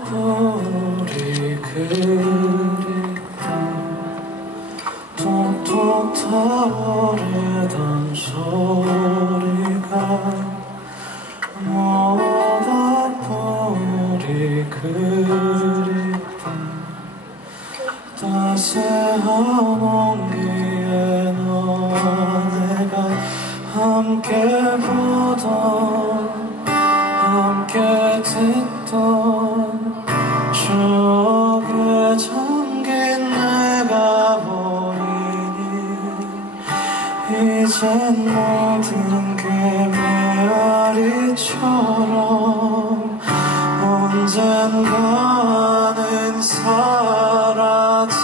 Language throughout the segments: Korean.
모닥불이 그립다. 톡톡 타오르던 소리가 모닥불이 그립다. 따스한 온기에 너와 내가 함께 보던 함께 듣던 추억에 잠긴 내가 보이니 이젠 모든 게 메아리처럼 언젠가는 사라지겠지.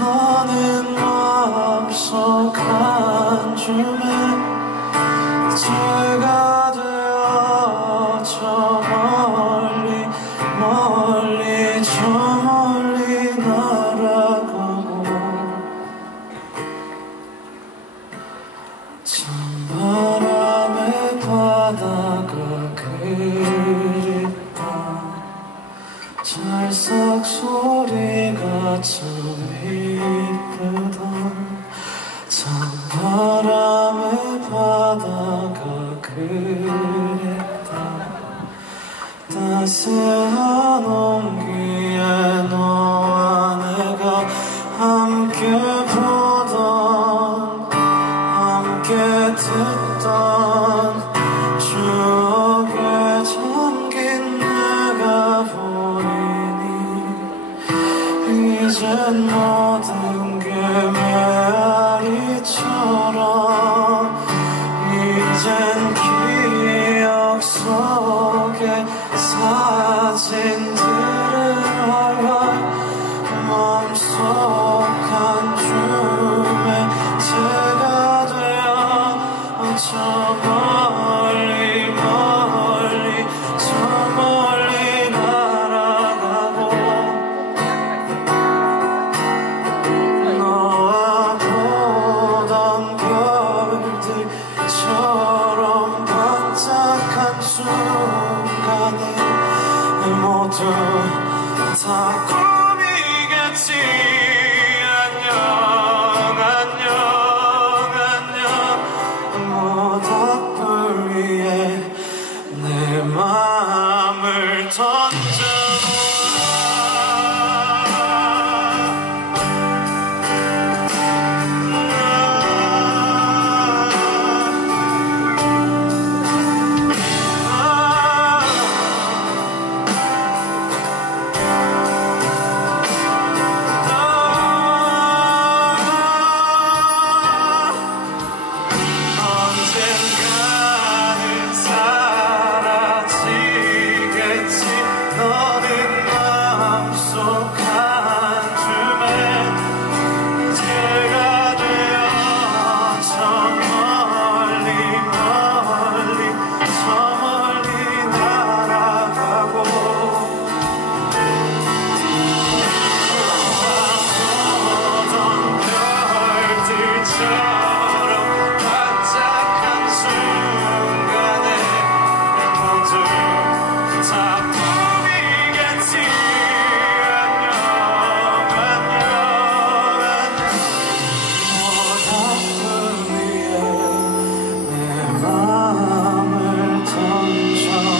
너는 마음속 한 줌에 제가 되어 저 멀리 멀리 저 멀리 날아가고 찬바람의 바다가 그립다. 찰싹 소리가 참 이쁘다. 찬바람의 바다가 그립다. 따스한 온기에 너와 내가 함께 보던 함께 듣던 추억에 잠긴 내가 보이니 이젠 모든 게 메아리처럼 이젠 기억 속에 사진들을 올려 마음속 한 줌에 제가 되어 저 멀리 멀리 저 멀리 날아가고 너와 보던 별들처럼 반짝한 순간에 모두 다 꿈이겠지. 안녕 안녕 안녕. 모닥불 위에 내 마음을 던져놓아. 언젠가는 사라지겠지. 너는 마음속 한 줌에 제가 되어 저 멀리 멀리 저 멀리 날아가고 보던 별들처럼 반짝한 순간에 모두 다 꿈이겠지. 안녕 안녕 안녕. 모닥불 위에 내 마음을 던져놓아.